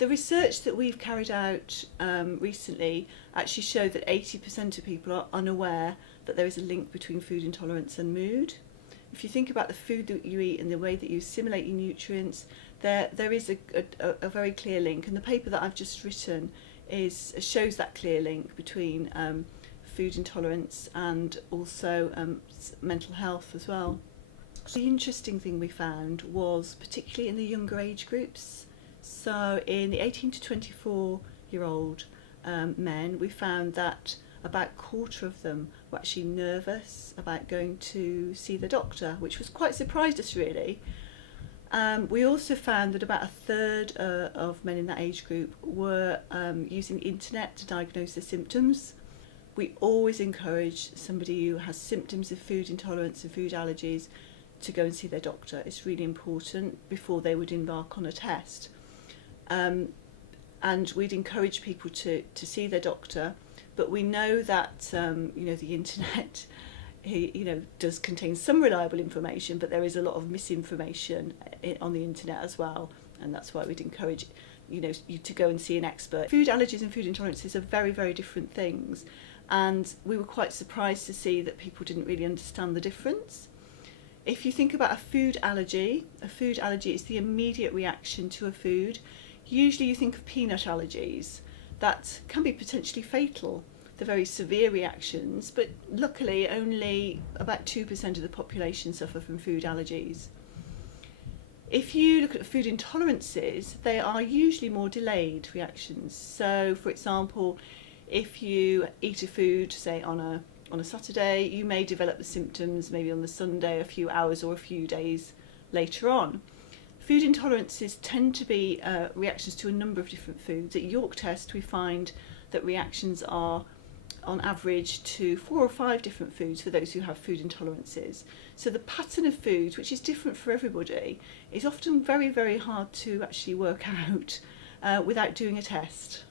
The research that we've carried out recently actually showed that 80% of people are unaware that there is a link between food intolerance and mood. If you think about the food that you eat and the way that you assimilate your nutrients, there is a very clear link. And the paper that I've just written shows that clear link between food intolerance and also mental health as well. The interesting thing we found was particularly in the younger age groups. So in the 18 to 24-year-old men, we found that about a quarter of them were actually nervous about going to see the doctor, which was quite surprised us really. We also found that about a third of men in that age group were using the internet to diagnose their symptoms. We always encourage somebody who has symptoms of food intolerance and food allergies to go and see their doctor. It's really important before they would embark on a test. And we'd encourage people to see their doctor, but we know that the internet does contain some reliable information, but there is a lot of misinformation on the internet as well, and that's why we'd encourage you to go and see an expert. Food allergies and food intolerances are very, very different things, and we were quite surprised to see that people didn't really understand the difference. If you think about a food allergy is the immediate reaction to a food. Usually you think of peanut allergies that can be potentially fatal. They're very severe reactions, but luckily only about 2% of the population suffer from food allergies. If you look at food intolerances, they are usually more delayed reactions. So for example, if you eat a food, say on a Saturday, you may develop the symptoms maybe on the Sunday, a few hours or a few days later on. Food intolerances tend to be reactions to a number of different foods. At York Test we find that reactions are on average to 4 or 5 different foods for those who have food intolerances. So the pattern of foods, which is different for everybody, is often very, very hard to actually work out without doing a test.